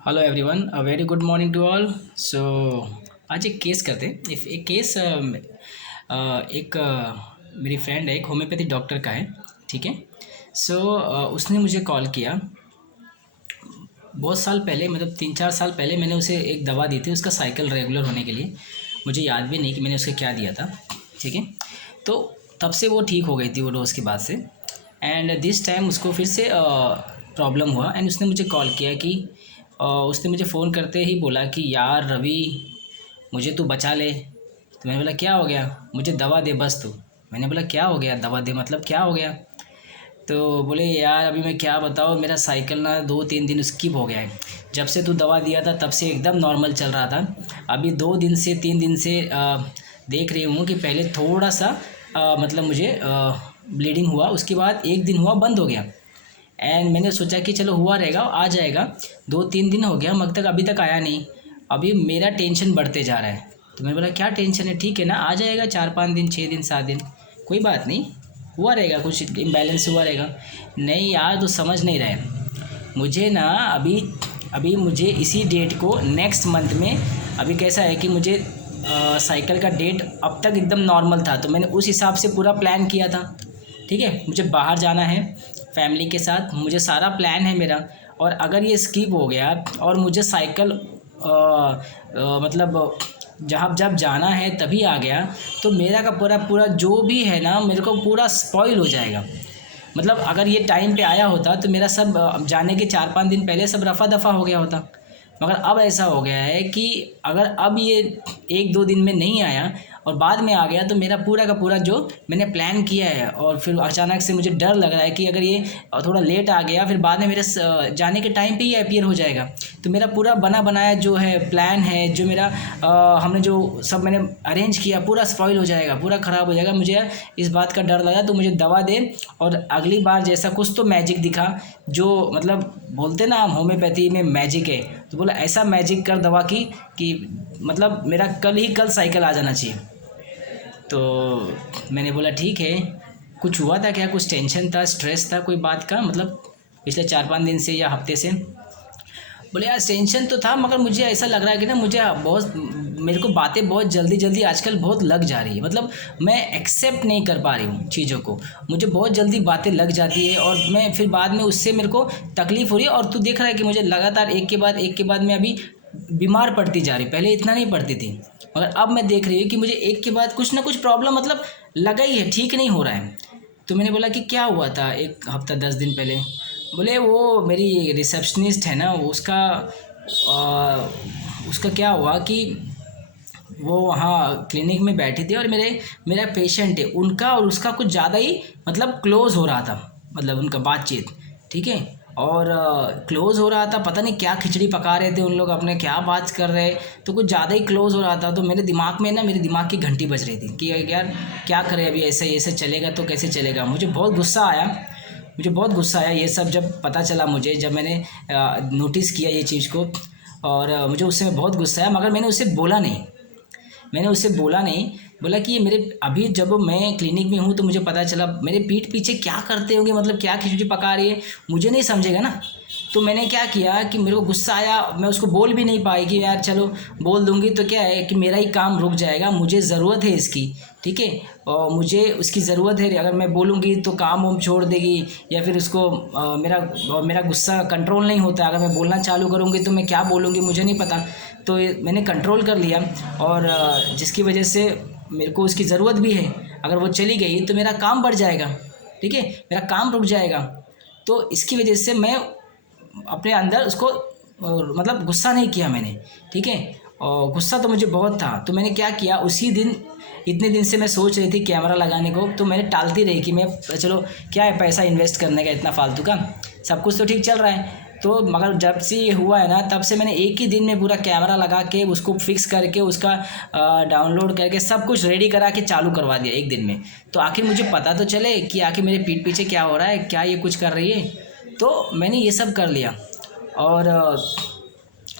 Hello everyone, a very good morning to all. So आज एक case करते हैं। इफ एक केस एक मेरी फ्रेंड है, एक होम्योपैथी डॉक्टर का है। ठीक है। सो उसने मुझे कॉल किया बहुत साल पहले, मतलब 3-4 साल पहले मैंने उसे एक दवा दी थी उसका साइकिल रेगुलर होने के लिए। मुझे याद भी नहीं कि मैंने उसे क्या दिया था। ठीक है। तो तब से वो ठीक हो गई थी वो डोज के बाद से। एंड दिस टाइम उसको फिर से प्रॉब्लम हुआ एंड उसने मुझे कॉल किया कि उसने मुझे फ़ोन करते ही बोला कि यार रवि, मुझे तू बचा ले। तो मैंने बोला क्या हो गया, मुझे दवा दे बस तू। मैंने बोला क्या हो गया, दवा दे मतलब क्या हो गया। तो बोले यार अभी मैं क्या बताऊँ, मेरा साइकिल ना 2-3 दिन स्किप हो गया है। जब से तू दवा दिया था तब से एकदम नॉर्मल चल रहा था। अभी 2 दिन से 3 दिन से देख रही हूँ कि पहले थोड़ा सा मतलब मुझे ब्लीडिंग हुआ, उसके बाद एक दिन हुआ बंद हो गया। एंड मैंने सोचा कि चलो हुआ रहेगा आ जाएगा। 2-3 दिन हो गया मगर तक अभी तक आया नहीं। अभी मेरा टेंशन बढ़ते जा रहा है। तो मैंने बोला क्या टेंशन है, ठीक है ना, आ जाएगा 4-5 दिन 6 दिन 7 दिन, कोई बात नहीं, हुआ रहेगा, कुछ इम्बैलेंस हुआ रहेगा। नहीं यार तो समझ नहीं रहे मुझे ना। अभी अभी मुझे इसी डेट को नेक्स्ट मंथ में, अभी कैसा है कि मुझे साइकिल का डेट अब तक एकदम नॉर्मल था तो मैंने उस हिसाब से पूरा प्लान किया था। ठीक है, मुझे बाहर जाना है फैमिली के साथ, मुझे सारा प्लान है मेरा। और अगर ये स्किप हो गया और मुझे साइकिल मतलब जहाँ जब जाना है तभी आ गया, तो मेरा का पूरा पूरा जो भी है ना मेरे को पूरा स्पॉइल हो जाएगा। मतलब अगर ये टाइम पे आया होता तो मेरा सब जाने के 4-5 दिन पहले सब रफा दफा हो गया होता। मगर अब ऐसा हो गया है कि अगर अब ये 1-2 दिन में नहीं आया और बाद में आ गया तो मेरा पूरा का पूरा जो मैंने प्लान किया है, और फिर अचानक से मुझे डर लग रहा है कि अगर ये थोड़ा लेट आ गया फिर बाद में मेरे जाने के टाइम पे ही अपीयर हो जाएगा। तो मेरा पूरा बना बनाया जो है प्लान है, जो मेरा हमने जो सब मैंने अरेंज किया पूरा स्पॉइल हो जाएगा, पूरा ख़राब हो जाएगा। मुझे इस बात का डर लगा, तो मुझे दवा दे और अगली बार जैसा कुछ तो मैजिक दिखा, जो मतलब बोलते ना हम होम्योपैथी में मैजिक है, तो बोला ऐसा मैजिक कर दवा की कि मतलब मेरा कल ही कल साइकिल आ जाना चाहिए। तो मैंने बोला ठीक है। कुछ हुआ था क्या, कुछ टेंशन था, स्ट्रेस था कोई बात का, मतलब पिछले 4-5 दिन से या हफ्ते से। बोले यार टेंशन तो था मगर मुझे ऐसा लग रहा है कि ना मुझे बहुत, मेरे को बातें बहुत जल्दी जल्दी आजकल बहुत लग जा रही है। मतलब मैं एक्सेप्ट नहीं कर पा रही हूँ चीज़ों को, मुझे बहुत जल्दी बातें लग जाती है और मैं फिर बाद में उससे मेरे को तकलीफ़ हो रही है। और तू देख रहा है कि मुझे लगातार एक के बाद मैं अभी बीमार पड़ती जा रही, पहले इतना नहीं पड़ती थी मगर अब मैं देख रही हूँ कि मुझे एक के बाद कुछ ना कुछ प्रॉब्लम मतलब लगा ही है, ठीक नहीं हो रहा है। तो मैंने बोला कि क्या हुआ था 1 हफ्ता 10 दिन पहले। बोले वो मेरी रिसेप्शनिस्ट है ना, उसका क्या हुआ कि वो वहाँ क्लिनिक में बैठी थी और मेरा पेशेंट है उनका और उसका कुछ ज़्यादा ही मतलब क्लोज़ हो रहा था, मतलब उनका बातचीत। ठीक है। और क्लोज़ हो रहा था, पता नहीं क्या खिचड़ी पका रहे थे उन लोग अपने, क्या बात कर रहे, तो कुछ ज़्यादा ही क्लोज़ हो रहा था। तो मेरे दिमाग में ना, मेरे दिमाग की घंटी बज रही थी कि यार क्या करें अभी, ऐसे चलेगा तो कैसे चलेगा। मुझे बहुत गुस्सा आया, मुझे बहुत गुस्सा आया ये सब जब पता चला मुझे, जब मैंने नोटिस किया ये चीज़ को। और मुझे उससे बहुत गुस्सा आया मगर मैंने उससे बोला नहीं, मैंने उससे बोला नहीं। बोला कि ये मेरे, अभी जब मैं क्लिनिक में हूँ तो मुझे पता चला मेरे पीठ पीछे क्या करते होंगे, मतलब क्या खिचड़ी पका रही है, मुझे नहीं समझेगा ना। तो मैंने क्या किया कि मेरे को गुस्सा आया, मैं उसको बोल भी नहीं पाई कि यार चलो बोल दूंगी तो क्या है कि मेरा ही काम रुक जाएगा, मुझे ज़रूरत है इसकी। ठीक है। और मुझे उसकी ज़रूरत है, अगर मैं बोलूँगी तो काम वाम छोड़ देगी या फिर उसको मेरा गुस्सा कंट्रोल नहीं होता, अगर मैं बोलना चालू करूँगी तो मैं क्या बोलूँगी मुझे नहीं पता। तो मैंने कंट्रोल कर लिया और जिसकी वजह से मेरे को उसकी ज़रूरत भी है, अगर वो चली गई तो मेरा काम बढ़ जाएगा। ठीक है, मेरा काम रुक जाएगा। तो इसकी वजह से मैं अपने अंदर उसको मतलब गुस्सा नहीं किया मैंने। ठीक है। और गुस्सा तो मुझे बहुत था, तो मैंने क्या किया उसी दिन, इतने दिन से मैं सोच रही थी कैमरा लगाने को, तो मैंने टालती रही कि मैं चलो क्या है पैसा इन्वेस्ट करने का इतना फालतू का, सब कुछ तो ठीक चल रहा है। तो मगर जब से ये हुआ है ना तब से मैंने एक ही दिन में पूरा कैमरा लगा के उसको फिक्स करके उसका डाउनलोड करके सब कुछ रेडी करा के चालू करवा दिया एक दिन में। तो आखिर मुझे पता तो चले कि आखिर मेरे पीठ पीछे क्या हो रहा है, क्या ये कुछ कर रही है। तो मैंने ये सब कर लिया। और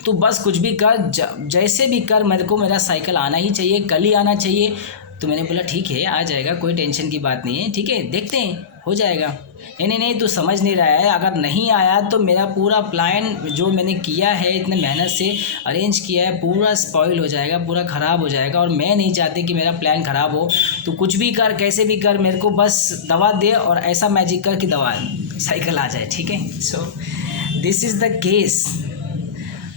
तू बस कुछ भी कर, जैसे भी कर, मेरे को मेरा साइकिल आना ही चाहिए, कल ही आना चाहिए। तो मैंने बोला ठीक है आ जाएगा, कोई टेंशन की बात नहीं है, ठीक है देखते हैं। हो जाएगा। नहीं नहीं नहीं, तू समझ नहीं रहा है। अगर नहीं आया तो मेरा पूरा प्लान जो मैंने किया है, इतने मेहनत से अरेंज किया है, पूरा स्पॉइल हो जाएगा, पूरा ख़राब हो जाएगा। और मैं नहीं चाहती कि मेरा प्लान ख़राब हो। तो कुछ भी कर, कैसे भी कर, मेरे को बस दवा दे और ऐसा मैजिक कर कि दवा साइकिल आ जाए, ठीक है। So this is the case.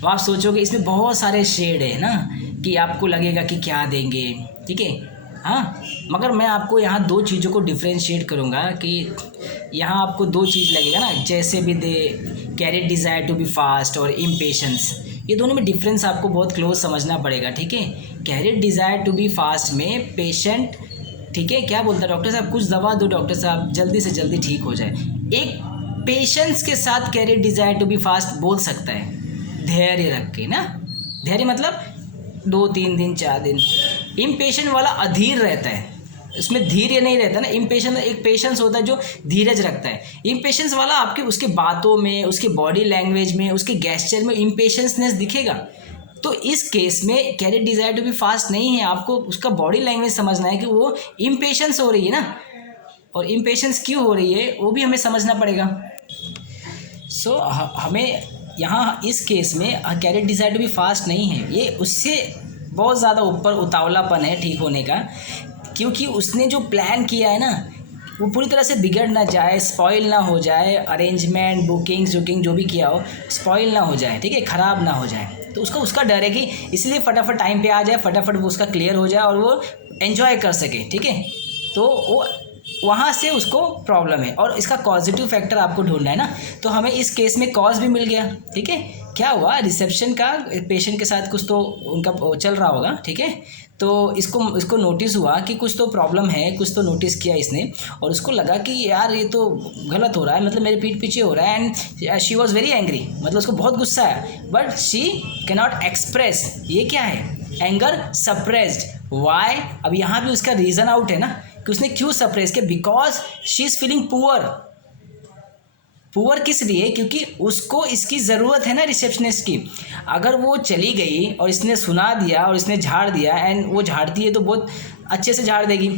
तो आप सोचोगे इसमें बहुत सारे शेड है ना, कि आपको लगेगा कि क्या देंगे, ठीक है। हाँ, मगर मैं आपको यहाँ दो चीज़ों को डिफ्रेंशिएट करूँगा कि यहाँ आपको दो चीज़ लगेगा ना, जैसे भी the great desire to be fast और इम्पेशंस, ये दोनों में डिफरेंस आपको बहुत क्लोज समझना पड़ेगा, ठीक है। Carat desire to be fast में पेशेंट, ठीक है, क्या बोलता है, डॉक्टर साहब कुछ दवा दो, डॉक्टर साहब जल्दी से जल्दी ठीक हो जाए। एक पेशेंस के साथ carat desire to be fast बोल सकता है, धैर्य रख के ना। धैर्य मतलब 2-3 दिन 4 दिन। इम्पेशेंट वाला अधीर रहता है, उसमें धैर्य नहीं रहता ना। इम्पेशेंट एक पेशेंस होता है जो धीरज रखता है। इम्पेशेंस वाला आपके उसके बातों में, उसके बॉडी लैंग्वेज में, उसके गेस्चर में इम्पेशेंसनेस दिखेगा। तो इस केस में carat desire to be fast नहीं है, आपको उसका बॉडी लैंग्वेज समझना है कि वो इम्पेशेंस हो रही है ना, और इम्पेशेंस क्यों हो रही है वो भी हमें समझना पड़ेगा। सो हमें यहाँ इस केस में carat desire to be fast नहीं है, ये उससे बहुत ज़्यादा ऊपर उतावलापन है ठीक होने का। क्योंकि उसने जो प्लान किया है ना, वो पूरी तरह से बिगड़ ना जाए, स्पॉइल ना हो जाए, अरेंजमेंट बुकिंग जो भी किया हो स्पॉइल ना हो जाए, ठीक है, ख़राब ना हो जाए। तो उसका डर है कि इसलिए फटाफट टाइम पे आ जाए, फटाफट वो उसका क्लियर हो जाए और वो एंजॉय कर सके, ठीक है। तो वो वहाँ से उसको प्रॉब्लम है, और इसका पॉजिटिव फैक्टर आपको ढूंढना है ना। तो हमें इस केस में कॉज भी मिल गया, ठीक है। क्या हुआ, रिसेप्शन का पेशेंट के साथ कुछ तो उनका चल रहा होगा, ठीक है। तो इसको नोटिस हुआ कि कुछ तो प्रॉब्लम है, कुछ तो नोटिस किया इसने, और उसको लगा कि यार ये तो गलत हो रहा है, मतलब मेरे पीठ पीछे हो रहा है। And she was very angry, मतलब उसको बहुत गुस्सा है, but she can not express. ये क्या है, एंगर सप्रेस्ड। वाई, अब यहाँ भी उसका रीज़न आउट है ना कि उसने क्यों सप्रेस किया, because she is feeling poor. Poor किस लिए, क्योंकि उसको इसकी ज़रूरत है ना रिसेप्शनिस्ट की। अगर वो चली गई और इसने सुना दिया और इसने झाड़ दिया, एंड वो झाड़ती है तो बहुत अच्छे से झाड़ देगी,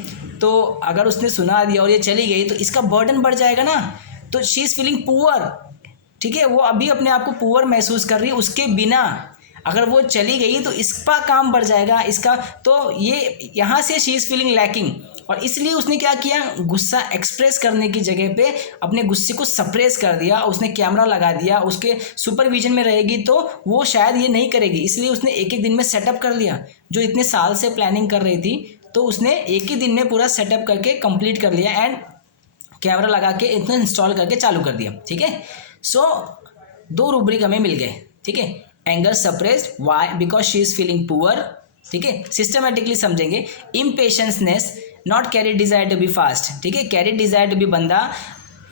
तो अगर उसने सुना दिया और ये चली गई तो इसका बर्डन बढ़ जाएगा ना। तो शी इज़ फीलिंग पुअर, ठीक है, वो अभी अपने आप को पुअर महसूस कर रही है। उसके बिना अगर वो चली गई तो इसका काम बढ़ जाएगा इसका, तो ये यहाँ से शी इज़ फीलिंग लैकिंग। और इसलिए उसने क्या किया, गुस्सा एक्सप्रेस करने की जगह पे अपने गुस्से को सप्रेस कर दिया। उसने कैमरा लगा दिया, उसके सुपरविजन में रहेगी तो वो शायद ये नहीं करेगी, इसलिए उसने एक ही दिन में सेटअप कर लिया। जो इतने साल से प्लानिंग कर रही थी, तो उसने एक ही दिन में पूरा सेटअप करके कंप्लीट कर लिया, एंड कैमरा लगा के इतना इंस्टॉल करके चालू कर दिया, ठीक है। सो 2 रूब्रिक हमें मिल गए, ठीक है। Anger suppressed, why, because she is feeling poor, ठीक है। सिस्टमेटिकली समझेंगे। Impatientness, not great desire to be fast, ठीक है। कैरेट डिज़ायर टू बी बंदा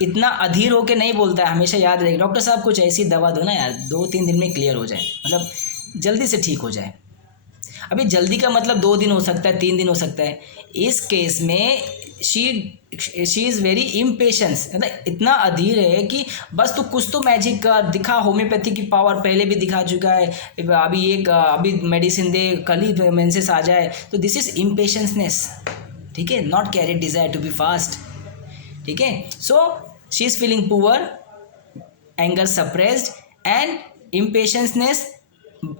इतना अधीर होकर नहीं बोलता है, हमेशा याद रखेगा, डॉक्टर साहब कुछ ऐसी दवा दो ना यार, 2-3 दिन में क्लियर हो जाए, मतलब जल्दी से ठीक हो जाए। अभी जल्दी का मतलब 2 दिन हो सकता है, 3 दिन हो सकता है। इस केस में शी इज़ वेरी इम्पेशेंस, मतलब इतना अधीर है कि बस तू कुछ तो मैजिक कर दिखा, होम्योपैथी की पावर पहले भी दिखा चुका है, अभी मेडिसिन दे, कल ही मेंसेस आ जाए। तो दिस इज़ इम्पेशेंसनेस, ठीक है, not great desire to be fast, ठीक है। So she is feeling poor, anger suppressed and impatientness.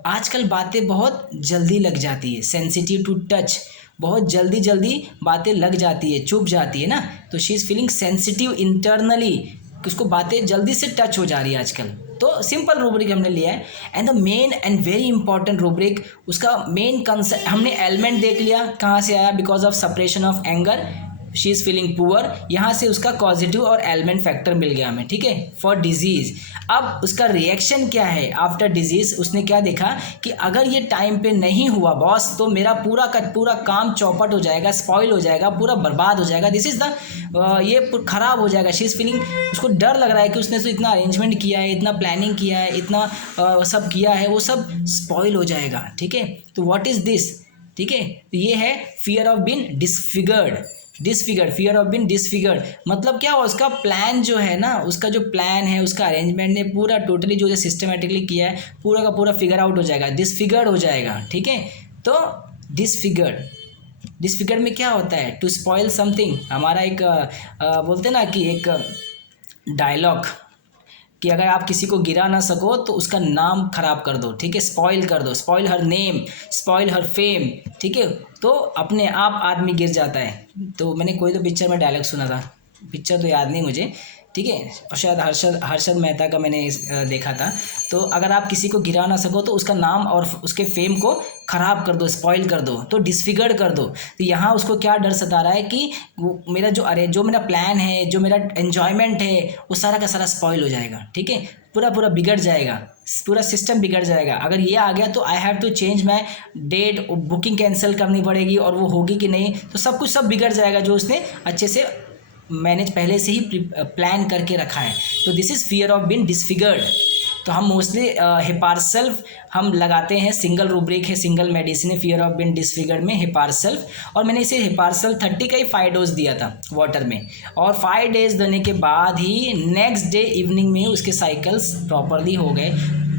आजकल बातें बहुत जल्दी लग जाती है, सेंसिटिव टू टच, बहुत जल्दी बातें लग जाती है, चुप जाती है ना। तो she is feeling sensitive internally, कि उसको बातें जल्दी से टच हो जा रही है आजकल। तो सिंपल रूब्रिक हमने लिया है। And the main and very important rubric, उसका मेन कंसेप्ट हमने एलिमेंट देख लिया कहाँ से आया, because of suppression of anger she is feeling poor, यहाँ से उसका पॉजिटिव और एलिमेंट फैक्टर मिल गया हमें, ठीक है, फॉर डिजीज़। अब उसका रिएक्शन क्या है आफ्टर डिजीज़, उसने क्या देखा कि अगर ये टाइम पे नहीं हुआ बॉस, तो मेरा पूरा का पूरा काम चौपट हो जाएगा, स्पॉइल हो जाएगा, पूरा बर्बाद हो जाएगा, दिस इज़ द ये ख़राब हो जाएगा। शी इज़ फीलिंग, उसको डर लग रहा है कि उसने तो इतना अरेंजमेंट किया है, इतना प्लानिंग किया है, इतना सब किया है, वो सब स्पॉइल हो जाएगा, ठीक है। तो व्हाट इज़ दिस, ठीक है, तो ये है fear of being disfigured, fear of being disfigured. मतलब क्या हुआ, उसका प्लान जो है ना, उसका जो प्लान है, उसका अरेंजमेंट ने पूरा टोटली जो सिस्टमेटिकली किया है, पूरा का पूरा फिगर आउट हो जाएगा, डिसफिगर्ड हो जाएगा, ठीक है। तो डिसफिगर्ड, डिसफिगर में क्या होता है, टू स्पॉइल समथिंग। हमारा एक बोलते ना कि एक डायलॉग कि अगर आप किसी को गिरा ना सको तो उसका नाम खराब कर दो, ठीक है, स्पॉइल कर दो, स्पॉइल हर नेम, स्पॉइल हर फेम, ठीक है। तो अपने आप आदमी गिर जाता है। तो मैंने कोई तो पिक्चर में डायलॉग सुना था, पिक्चर तो याद नहीं मुझे, ठीक है, और शायद हर्षद मेहता का मैंने देखा था। तो अगर आप किसी को गिरा ना सको तो उसका नाम और उसके फेम को ख़राब कर दो, स्पॉइल कर दो, तो डिसफिगर कर दो। तो यहाँ उसको क्या डर सता रहा है कि वो मेरा जो मेरा प्लान है, जो मेरा एन्जॉयमेंट है, वो सारा का सारा स्पॉइल हो जाएगा, ठीक है, पूरा बिगड़ जाएगा, पूरा सिस्टम बिगड़ जाएगा। अगर ये आ गया तो I have to change my date, booking cancel करनी पड़ेगी और वो होगी कि नहीं, तो सब कुछ बिगड़ जाएगा जो उसने अच्छे से मैंने पहले से ही प्लान करके रखा है। तो this is fear of being disfigured. तो हम मोस्टली हिपारसेल्फ हम लगाते हैं, सिंगल रूब्रिक है, सिंगल मेडिसिन है फियर ऑफ बीइंग डिसफिगर्ड में, हिपारसेल्फ। और मैंने इसे हिपारसेल्फ 30 का ही 5 डोज दिया था वाटर में, और 5 डेज देने के बाद ही नेक्स्ट डे इवनिंग में उसके साइकिल्स प्रॉपरली हो गए,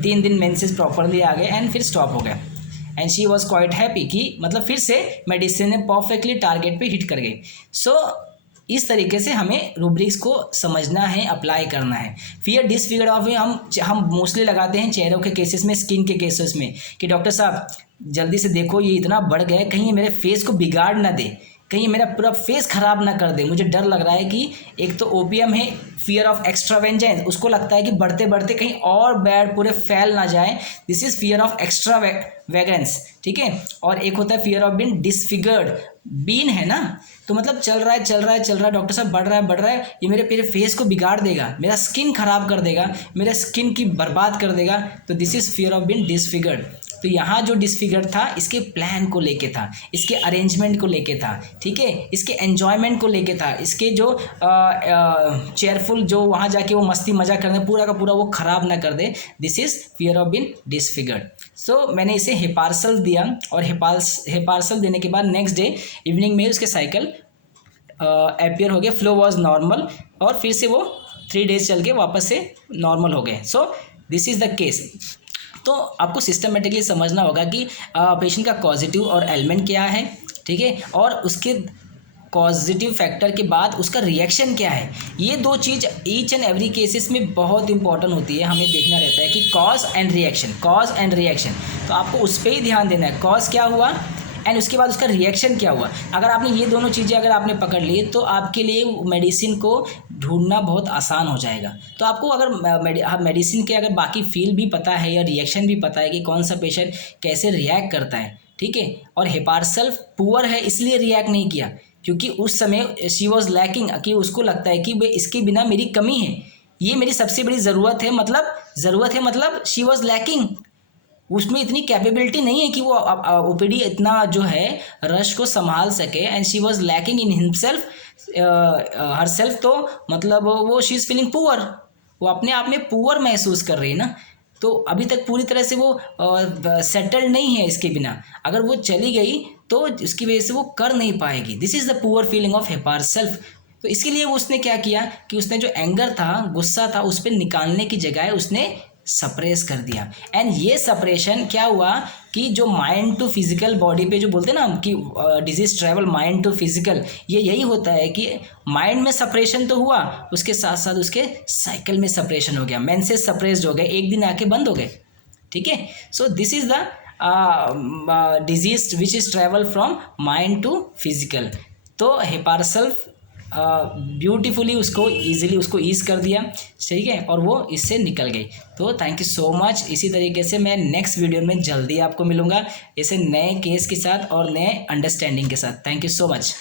3 दिन मेंसेस प्रॉपरली आ गए एंड फिर स्टॉप हो गया। And she was quite happy कि मतलब फिर से मेडिसिन ने परफेक्टली टारगेट पे हिट कर गई। सो इस तरीके से हमें रूब्रिक्स को समझना है, अप्लाई करना है। फियर डिसफिगर ऑफ हम मोस्टली लगाते हैं चेहरों के केसेस में, स्किन के केसेस में, कि डॉक्टर साहब जल्दी से देखो ये इतना बढ़ गया है, कहीं ये मेरे फेस को बिगाड़ ना दे, कहीं मेरा पूरा फेस ख़राब ना कर दे। मुझे डर लग रहा है कि एक तो ओपीएम है फियर ऑफ एक्स्ट्रावेंजेंस, उसको लगता है कि बढ़ते बढ़ते कहीं और बैड पूरे फैल ना जाए, this is fear of extravagance, ठीक है। और एक होता है फियर ऑफ बीइंग डिसफिगर्ड, बीन है ना, तो मतलब चल रहा है डॉक्टर साहब, बढ़ रहा है, ये मेरे फेस को बिगाड़ देगा, मेरा स्किन खराब कर देगा, मेरे स्किन की बर्बाद कर देगा, तो this is fear of being disfigured. तो यहाँ जो डिसफिगर था इसके प्लान को लेके था, इसके अरेंजमेंट को लेके था, ठीक है, इसके एन्जॉयमेंट को लेके था, इसके जो चेयरफुल जो वहाँ जाके वो मस्ती मजा करने पूरा का पूरा वो ख़राब ना कर दे, this is fear of being disfigured. So मैंने इसे हिपारसल दिया, और हिपारसल देने के बाद नेक्स्ट डे इवनिंग में उसके साइकिल अपीयर हो गए, फ्लो वॉज नॉर्मल, और फिर से वो 3 डेज चल के वापस से नॉर्मल हो गए। सो दिस इज़ द केस। तो आपको सिस्टमेटिकली समझना होगा कि पेशेंट का पॉजिटिव और एलिमेंट क्या है, ठीक है, और उसके पॉजिटिव फैक्टर के बाद उसका रिएक्शन क्या है। ये 2 चीज़ ईच एंड एवरी केसेस में बहुत इंपॉर्टेंट होती है, हमें देखना रहता है कि कॉज एंड रिएक्शन। तो आपको उस पर ही ध्यान देना है, कॉज क्या हुआ एंड उसके बाद उसका रिएक्शन क्या हुआ। अगर आपने ये दोनों चीज़ें अगर आपने पकड़ ली तो आपके लिए मेडिसिन को ढूंढना बहुत आसान हो जाएगा। तो आपको अगर मेडिसिन के अगर बाकी फील भी पता है या रिएक्शन भी पता है कि कौन सा पेशेंट कैसे रिएक्ट करता है, ठीक है। और हिपारसेल्फ पुअर है इसलिए रिएक्ट नहीं किया, क्योंकि उस समय शी वॉज लैकिंग, कि उसको लगता है कि भाई इसके बिना मेरी कमी है, ये मेरी सबसे बड़ी ज़रूरत है, मतलब शी वॉज लैकिंग, उसमें इतनी कैपेबिलिटी नहीं है कि वो ओपीडी इतना जो है रश को संभाल सके, and she was lacking in himself herself. तो मतलब वो शी इज़ फीलिंग पुअर, वो अपने आप में पुअर महसूस कर रही है ना, तो अभी तक पूरी तरह से वो सेटल्ड नहीं है इसके बिना। अगर वो चली गई तो उसकी वजह से वो कर नहीं पाएगी, this is the poor feeling of herself. तो इसके लिए उसने क्या किया कि उसने जो एंगर था, गुस्सा था, उस पर निकालने की जगह उसने सप्रेस कर दिया। एंड ये सप्रेशन क्या हुआ कि जो माइंड टू फिजिकल बॉडी पे जो बोलते हैं ना कि disease travel mind to physical, ये यही होता है कि माइंड में सप्रेशन तो हुआ, उसके साथ साथ उसके साइकिल में सप्रेशन हो गया, मेंसेस सप्रेस्ड हो गए, एक दिन आके बंद हो गए, ठीक है। So this is the disease which is travel from mind to physical. तो हिपारसेल्फ ब्यूटीफुली उसको ईजिली उसको ईज़ कर दिया, ठीक है, और वो इससे निकल गई। तो थैंक यू सो मच। इसी तरीके से मैं नेक्स्ट वीडियो में जल्दी आपको मिलूँगा ऐसे नए केस के साथ और नए अंडरस्टैंडिंग के साथ। Thank you so much.